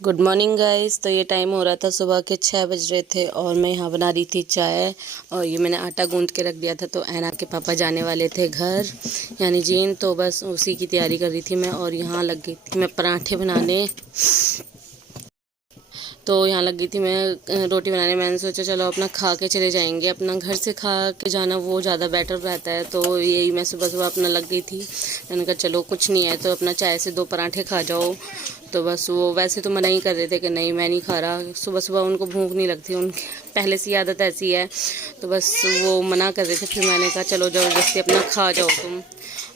Good morning guys. तो ये time हो रहा था सुबह के 6 बज रहे थे और मैं यहाँ बना रही थी चाय। और ये मैंने आटा गूंद के रख दिया था। तो ऐना के पापा जाने वाले थे घर यानी जीन, तो बस उसी की तैयारी कर रही थी मैं। और यहाँ लग गई थी मैं पराठे बनाने। तो यहाँ लग गई थी मैं रोटी बनाने। मैंने सोचा चलो अपना खा के चले जाएंगे, अपना घर से खा के जाना वो ज़्यादा बेटर रहता है। तो यही मैं सुबह सुबह अपना लग गई थी। मैंने कहा चलो कुछ नहीं है तो अपना चाय से 2 पराठे खा जाओ। तो बस वो वैसे तो मना ही कर रहे थे कि नहीं मैं नहीं खा रहा, सुबह सुबह उनको भूख नहीं लगती, उनकी पहले से आदत ऐसी है। तो बस वो मना कर रहे थे। फिर मैंने कहा चलो ज़बरदस्ती अपना खा जाओ तुम।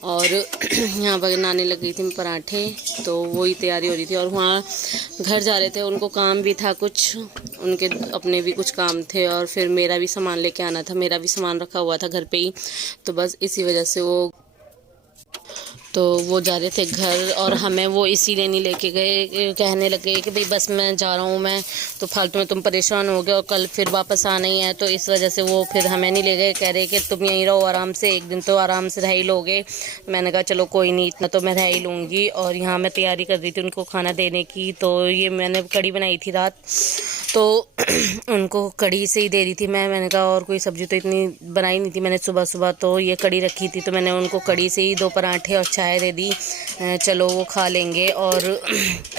और यहाँ बनाने लग गई थी मैं पराठे। तो वही तैयारी हो रही थी। और वहाँ घर जा रहे थे, उनको काम भी था कुछ, उनके अपने भी कुछ काम थे। और फिर मेरा भी सामान लेके आना था, मेरा भी सामान रखा हुआ था घर पे ही। तो बस इसी वजह से वो जा रहे थे घर। और हमें वो इसीलिए नहीं लेके गए, कहने लगे कि भाई बस मैं जा रहा हूँ मैं, तो फालतू में तुम परेशान हो गए और कल फिर वापस आना ही है। तो इस वजह से वो फिर हमें नहीं ले गए, कह रहे कि तुम यहीं रहो आराम से, एक दिन तो आराम से रह ही लोगे। मैंने कहा चलो कोई नहीं, इतना तो मैं रह ही लूँगी। और यहाँ मैं तैयारी कर रही थी उनको खाना देने की। तो ये मैंने कढ़ी बनाई थी रात, तो उनको कढ़ी से ही दे रही थी मैंने कहा और कोई सब्ज़ी तो इतनी बनाई नहीं थी मैंने सुबह सुबह, तो ये कढ़ी रखी थी। तो मैंने उनको कढ़ी से ही 2 पराठे और चाय दे दी। चलो वो खा लेंगे। और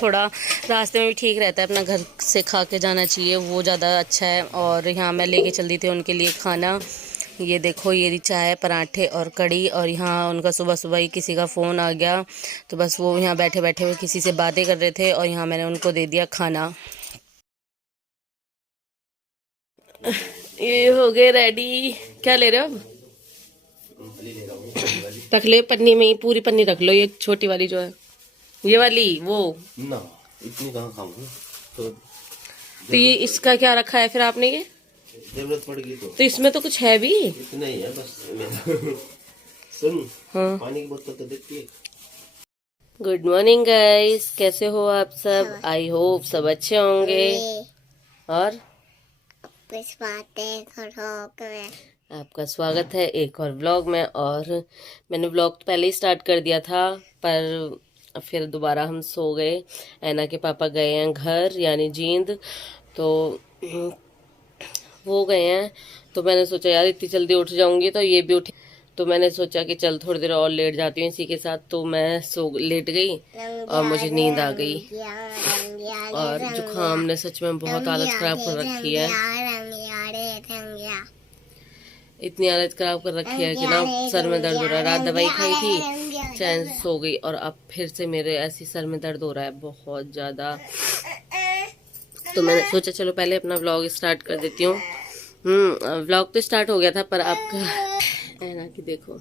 थोड़ा रास्ते में भी ठीक रहता है, अपना घर से खा के जाना चाहिए, वो ज़्यादा अच्छा है। और यहाँ मैं लेके चल दी थी उनके लिए खाना। ये देखो ये चाय पराठे और कढ़ी। और यहाँ उनका सुबह सुबह ही किसी का फ़ोन आ गया, तो बस वो यहाँ बैठे बैठे हुए किसी से बातें कर रहे थे। और यहाँ मैंने उनको दे दिया खाना। ये हो गए रेडी। क्या ले रहे हो अब? रख ले पन्नी में ही, पूरी पन्नी रख लो, ये छोटी वाली जो है, ये वाली वो ना इतनी कहाँ खाऊंगा। तो ये इसका क्या रखा है फिर आपने? ये जरूरत पड़ गई तो इसमें तो कुछ है भी। इतना ही है बस। सुन, हाँ, पानी की बोतल तो देखती है। गुड मॉर्निंग गाइस, कैसे हो आप सब? आई होप सब अच्छे होंगे। और आपका स्वागत है एक और व्लॉग में। और मैंने व्लॉग तो पहले ही स्टार्ट कर दिया था, पर फिर दोबारा हम सो गए। ऐना के पापा गए हैं घर यानी जींद, तो वो गए हैं। तो मैंने सोचा यार इतनी जल्दी उठ जाऊंगी तो ये भी उठे, तो मैंने सोचा कि चल थोड़ी देर और लेट जाती हूँ इसी के साथ। तो मैं लेट गई और मुझे नींद आ गई। और जुकाम ने सच में बहुत हालत खराब कर रखी है, इतनी हालत खराब कर रखी है कि ना सर में दर्द हो रहा है। रात दवाई खाई थी, चैन से सो गई और अब फिर से मेरे ऐसी सर में दर्द हो रहा है बहुत ज़्यादा। तो मैंने सोचा चलो पहले अपना व्लॉग स्टार्ट कर देती हूँ। व्लॉग तो स्टार्ट हो गया था पर आपका ऐना की देखो,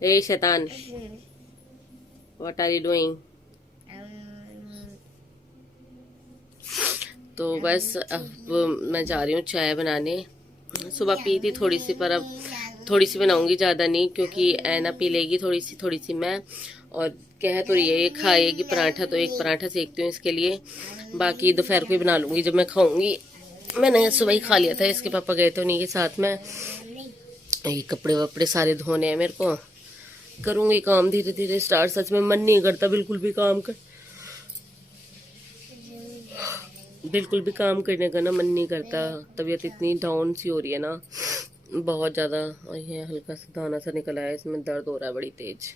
ए शैतान, व्हाट आर यू डूइंग? तो बस अब मैं जा रही हूँ चाय बनाने। सुबह पी थी थोड़ी सी, पर अब थोड़ी सी बनाऊंगी, ज़्यादा नहीं, क्योंकि ऐना पी लेगी थोड़ी सी मैं। और कह तो ये खाएगी पराठा, तो एक पराठा सेकती हूँ इसके लिए, बाकी दोपहर को ही बना लूंगी जब मैं खाऊंगी। मैंने सुबह ही खा लिया था, इसके पापा गए तो नहीं के साथ में। ये कपड़े वपड़े सारे धोने हैं मेरे को, करूंगी काम धीरे धीरे स्टार्ट। सच में मन नहीं करता बिल्कुल भी काम कर, बिल्कुल भी काम करने का ना मन नहीं करता। तबीयत इतनी डाउन सी हो रही है ना बहुत ज़्यादा। और ये हल्का सा दाना सा निकला है, इसमें दर्द हो रहा है बड़ी तेज।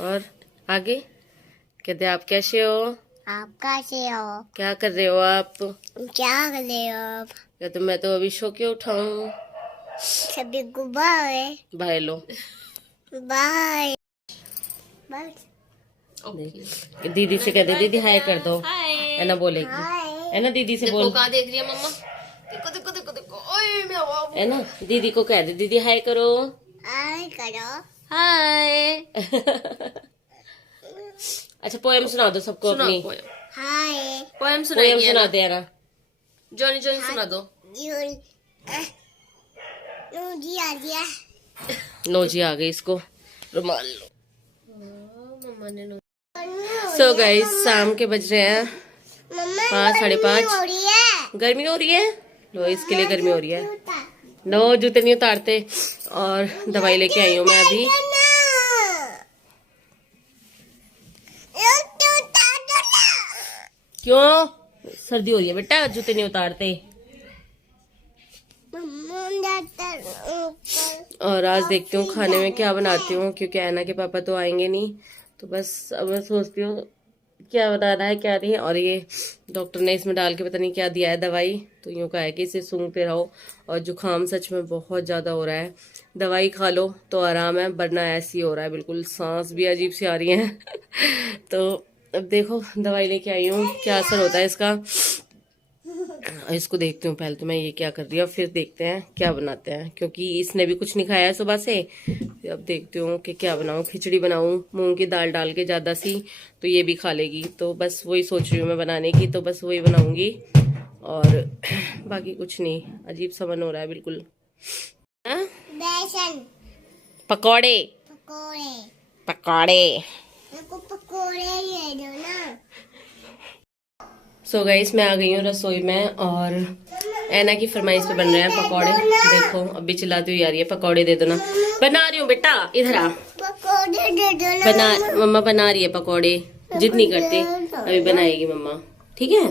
और आगे कहते आप कैसे हो? आप कैसे हो? क्या कर रहे हो आप? क्या कर रहे हो आप? कहते मैं तो अभी सो के उठाऊं। सभी को बाय भाई लो बाय बाय। दीदी से कहते दीदी हाय कर दो, है ना, बोलेगी है ना दीदी से बोल। कहाँ देख रही है मम्मा? देखो देखो देखो देखो, ओए मैं है ना, दीदी को कह दे दीदी हाय करो। हाय करो। हाय। अच्छा पोएम सुना दो सबको अपनी। हाय पोएम पोएम सुनाइए सुना ना। दे ना। जॉनी जॉनी सुना दो। जी आ गया। लो जी आ गई, इसको रुमाल लो। मम्मा ने सो गाइस शाम के बज रहे हैं मम्मा 5 साढ़े 5। हो रही है। गर्मी हो रही है, लो इसके लिए गर्मी हो रही है। नो जूते नहीं उतारते। और दवाई लेके आई हूँ मैं अभी। क्यों? सर्दी हो रही है बेटा, जूते नहीं उतारते। और आज देखती हूँ खाने में क्या बनाती हूँ, क्योंकि ऐना के पापा तो आएंगे नहीं। तो बस अब मैं सोचती हूँ क्या बनाना है क्या नहीं। और ये डॉक्टर ने इसमें डाल के पता नहीं क्या दिया है दवाई, तो यूँ कहा है कि इसे सूंघते रहो। और जुकाम सच में बहुत ज़्यादा हो रहा है, दवाई खा लो तो आराम है, वरना ऐसी हो रहा है बिल्कुल, सांस भी अजीब सी आ रही है। तो अब देखो दवाई लेके आई हूँ, क्या असर होता है इसका। इसको देखती हूँ पहले तो मैं ये क्या कर रही है, फिर देखते हैं क्या बनाते हैं, क्योंकि इसने भी कुछ नहीं खाया है सुबह से। अब देखती हूँ कि क्या बनाऊँ, खिचड़ी बनाऊँ मूंग की दाल डाल के ज़्यादा सी, तो ये भी खा लेगी। तो बस वही सोच रही हूँ मैं बनाने की, तो बस वही बनाऊंगी और बाकी कुछ नहीं। अजीब सा मन हो रहा है बिल्कुल। बेसन पकौड़े पकोड़े, पकौड़े। मेरे को पकोड़े ले दो ना। सो गाइस मैं आ गई हूँ रसोई में, और ऐना की फरमाइश पे बन रहे हैं पकौड़े। देखो अभी चिल्लाती हुई आ रही है, पकौड़े दे दो ना। बना रही हूँ बेटा, इधर आ। पकोड़े दे दो ना। बना, मम्मा बना रही है पकौड़े। जिद नहीं करती, अभी बनाएगी मम्मा, ठीक है।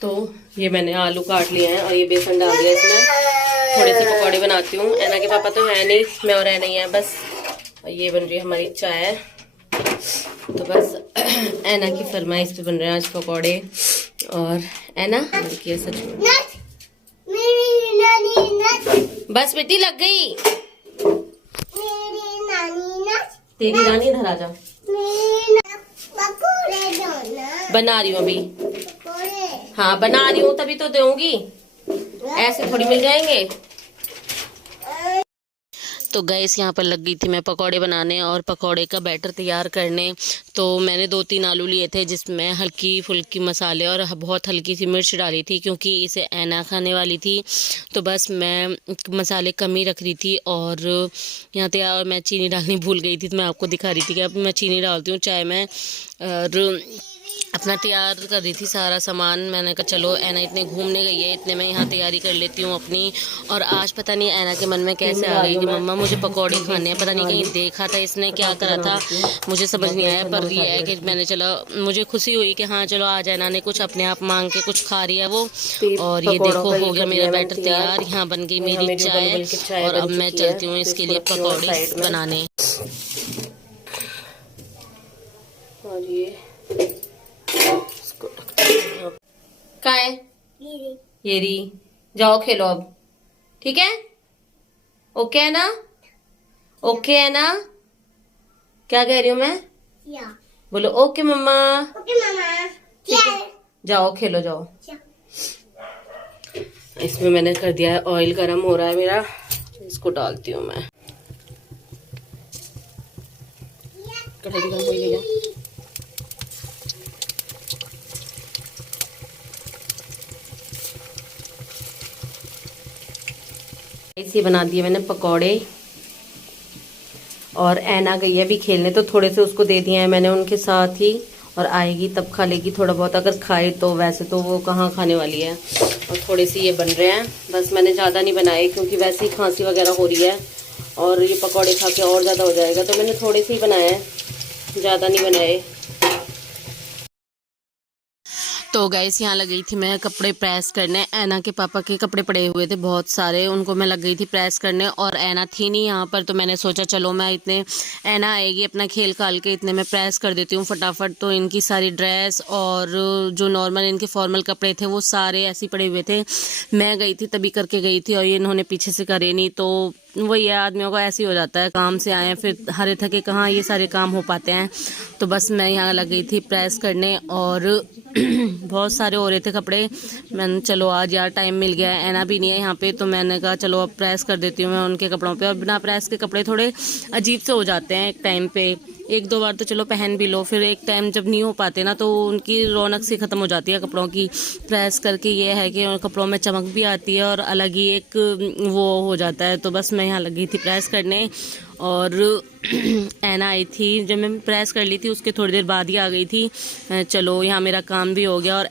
तो ये मैंने आलू काट लिए हैं और ये बेसन डाल दिया इसमें। थोड़े से पकौड़े बनाती हूँ। ऐना के पापा तो है नहीं, मैं और ऐना ही है बस। और ये बन रही है हमारी चाय। तो बस ऐना की फरमाइश पे बन रहे हैं आज पकौड़े। और ऐना देखिए सच में नट, मेरी नानी नट, बस बेटी लग गई। मेरी नानी नट, तेरी रानी इधर आ जा। मेरी पकोड़े दो ना। बना रही हूँ अभी। पकोड़े हाँ बना रही हूँ तभी तो दूंगी, ऐसे थोड़ी मिल जाएंगे। तो गैस यहाँ पर लग गई थी मैं पकौड़े बनाने और पकौड़े का बैटर तैयार करने। तो मैंने 2-3 आलू लिए थे, जिसमें हल्की फुल्की मसाले और बहुत हल्की सी मिर्च डाली थी, क्योंकि इसे ऐना खाने वाली थी। तो बस मैं मसाले कम ही रख रही थी। और यहाँ तैयार मैं चीनी डालनी भूल गई थी, तो मैं आपको दिखा रही थी कि अब मैं चीनी डालती हूँ चाय में। और अपना तैयार कर रही थी सारा सामान। मैंने कहा चलो ऐना इतने घूमने गई है, इतने मैं यहाँ तैयारी कर लेती हूँ अपनी। और आज पता नहीं ऐना के मन में कैसे आ गई कि मम्मा मुझे पकौड़े खाने हैं। पता नहीं कहीं देखा था इसने, क्या करा था मुझे समझ नहीं आया। पर ये है कि मैंने चलो, मुझे खुशी हुई कि हाँ चलो आज ऐना ने कुछ अपने आप मांग के कुछ खा रही है वो। और ये देखो हो गया मेरा बैटर तैयार, यहाँ बन गई मेरी चाय। और अब मैं चलती हूँ इसके लिए पकौड़े बनाने। और ये कहाँ है ये री, जाओ खेलो अब, ठीक है। ओके है ना, ओके है ना। क्या कह रही हूँ मैं, या बोलो ओके मम्मा। ओके मामा, क्या जाओ खेलो जाओ। इसमें मैंने कर दिया है ऑयल, गर्म हो रहा है मेरा, इसको डालती हूँ मैं। कढ़ाई गर्म हो गई है। इसे बना दिए मैंने पकौड़े। और ऐना गई है अभी खेलने, तो थोड़े से उसको दे दिए हैं मैंने उनके साथ ही। और आएगी तब खा लेगी थोड़ा बहुत, अगर खाए तो। वैसे तो वो कहाँ खाने वाली है। और थोड़े से ये बन रहे हैं, बस मैंने ज़्यादा नहीं बनाए, क्योंकि वैसे ही खांसी वगैरह हो रही है और ये पकौड़े खा के और ज़्यादा हो जाएगा। तो मैंने थोड़े से ही बनाए हैं, ज़्यादा नहीं बनाए। तो गैस यहाँ लग गई थी मैं कपड़े प्रेस करने। ऐना के पापा के कपड़े पड़े हुए थे बहुत सारे, उनको मैं लग गई थी प्रेस करने। और ऐना थी नहीं यहाँ पर, तो मैंने सोचा चलो मैं इतने, ऐना आएगी अपना खेल खाल के, इतने मैं प्रेस कर देती हूँ फटाफट। तो इनकी सारी ड्रेस और जो नॉर्मल इनके फॉर्मल कपड़े थे वो सारे ऐसे पड़े हुए थे। मैं गई थी तभी करके गई थी, और ये इन्होंने पीछे से करे नहीं। तो वही है, आदमियों का ऐसे ही हो जाता है, काम से आए फिर हरे थके कहाँ ये सारे काम हो पाते हैं। तो बस मैं यहाँ लग गई थी प्रेस करने। और बहुत सारे हो रहे थे कपड़े। मैंने चलो आज यार टाइम मिल गया है, ऐना भी नहीं है यहाँ पे, तो मैंने कहा चलो अब प्रेस कर देती हूँ मैं उनके कपड़ों पे। और बिना प्रेस के कपड़े थोड़े अजीब से हो जाते हैं एक टाइम पे। 1-2 बार तो चलो पहन भी लो, फिर एक टाइम जब नहीं हो पाते ना, तो उनकी रौनक सी ख़त्म हो जाती है कपड़ों की। प्रेस करके ये है कि कपड़ों में चमक भी आती है और अलग ही एक वो हो जाता है। तो बस मैं यहाँ लगी थी प्रेस करने। और ऐना आई थी, जब मैं प्रेस कर ली थी उसके थोड़ी देर बाद ही आ गई थी। चलो यहाँ मेरा काम भी हो गया। और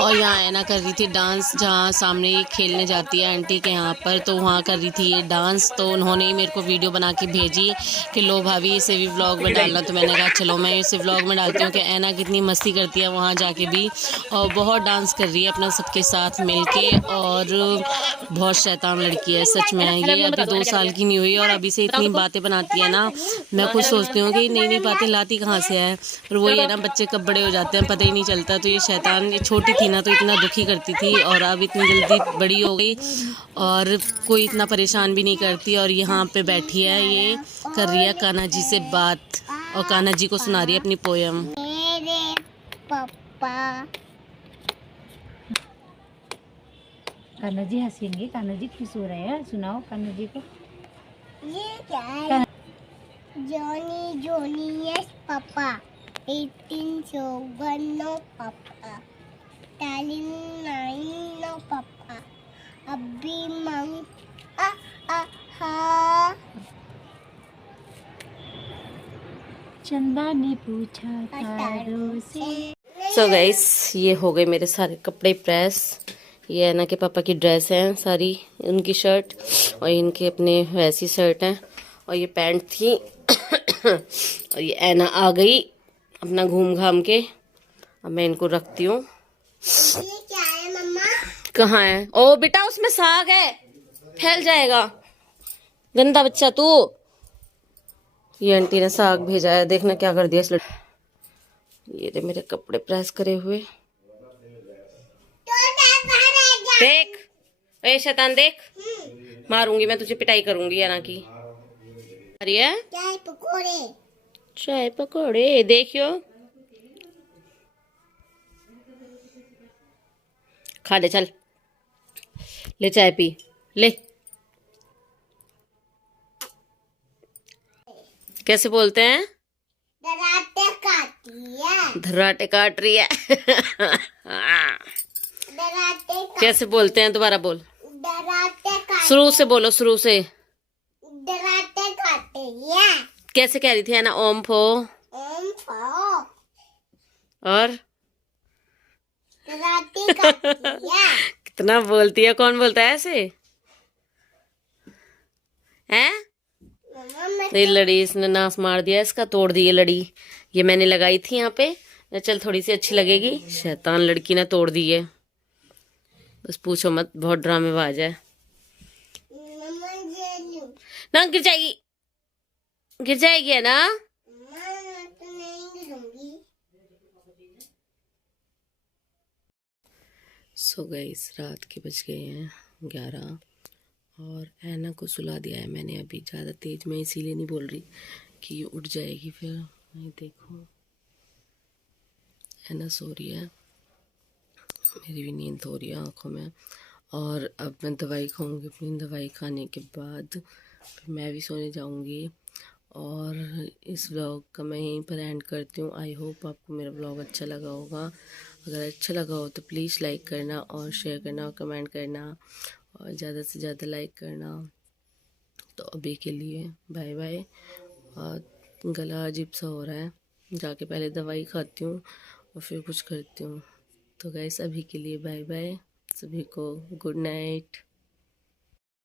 और यहाँ ऐना कर रही थी डांस, जहाँ सामने ही खेलने जाती है आंटी के यहाँ पर, तो वहाँ कर रही थी ये डांस। तो उन्होंने ही मेरे को वीडियो बना के भेजी कि लो भाभी इसे भी व्लॉग में डालना। तो मैंने कहा चलो मैं इसे व्लॉग में डालती हूँ कि ऐना कितनी मस्ती करती है वहाँ जाके भी, और बहुत डांस कर रही है अपना सबके साथ मिल के, और बहुत शैतान लड़की है सच में। ये अभी 2 साल की नहीं हुई और अभी से इतनी बातें बनाती है ना, मैं खुद सोचती हूँ कि नई नई बातें लाती कहाँ से है। पर वही है ना, बच्चे कब बड़े हो जाते हैं पता ही नहीं चलता। तो ये शैतान, ये छोटी थी ना तो इतना दुखी करती थी, और अब इतनी जल्दी बड़ी हो गई और कोई इतना परेशान भी नहीं करती। और यहाँ पे बैठी है, ये कर रही है कान्हा जी से बात, और कान्हा जी को सुना रही है अपनी पोयम। मेरे पापा कान्हा जी हंसेंगे, कान्हा जी खुश हो रहे हैं, सुनाओ कान्हा जी को। ये क्या है? Johnny Johnny yes papa 18 no पापा टालिन 9 नो पापा अभी मंग हा चंदा ने पूछा तारों से। सो गाइस, ये हो गए मेरे सारे कपड़े प्रेस। ये ऐना के पापा की ड्रेस है सारी, उनकी शर्ट, और इनके अपने वैसी शर्ट हैं, और ये पैंट थी। और ये ऐना आ गई अपना घूम घाम के, अब मैं इनको रखती हूँ। ये क्या है मम्मा? कहाँ है? ओ बेटा उसमें साग है, फैल जाएगा, गंदा बच्चा तू। ये आंटी ने साग भेजा है, देखना क्या कर दिया इस लड़की। ये रे मेरे कपड़े प्रेस करे हुए, देख ए शैतान देख, मारूंगी मैं तुझे, पिटाई करूंगी ऐना की। अरे चाय पकोड़े। चाय पकौड़े देखियो, खा ले चल, ले चाय पी ले। कैसे बोलते हैं? डराते काटी है। धर्राटे काट रही है। डराते कैसे बोलते हैं? दोबारा बोल, डराते काटे। शुरू से बोलो, शुरू से। डराते काटे ये। कैसे कह रही थी है ना? ओम फो और डराते काटे ये। कितना बोलती है, कौन बोलता है ऐसे? हैं? मम्मा मैं ये लड़ी इसने नाश मार दिया, इसका तोड़ दी ये लड़ी। ये मैंने लगाई थी यहाँ पे, चल थोड़ी सी अच्छी लगेगी, शैतान लड़की ने तोड़ दी है। बस पूछो मत, बहुत ड्रामेबाज है मम्मा ये लूं। ना। गिर जाएगी, गिर जाएगी है ना। मम्मा मैं तो नहीं गिरूंगी। सो गाइस, रात के बज गए हैं 11, और ऐना को सुला दिया है मैंने अभी। ज़्यादा तेज मैं इसीलिए नहीं बोल रही कि ये उठ जाएगी फिर। मैं देखो ऐना सो रही है, मेरी भी नींद हो रही है आँखों में। और अब मैं दवाई खाऊंगी, अपनी दवाई खाने के बाद फिर मैं भी सोने जाऊंगी। और इस व्लॉग का मैं यहीं पर एंड करती हूँ। आई होप आपको मेरा व्लॉग अच्छा लगा होगा। अगर अच्छा लगा हो तो प्लीज़ लाइक करना और शेयर करना और कमेंट करना, और ज़्यादा से ज़्यादा लाइक करना। तो अभी के लिए बाय बाय। और गला अजीब सा हो रहा है, जाके पहले दवाई खाती हूँ और फिर कुछ करती हूँ। तो गाइस अभी के लिए बाय बाय, सभी को गुड नाइट।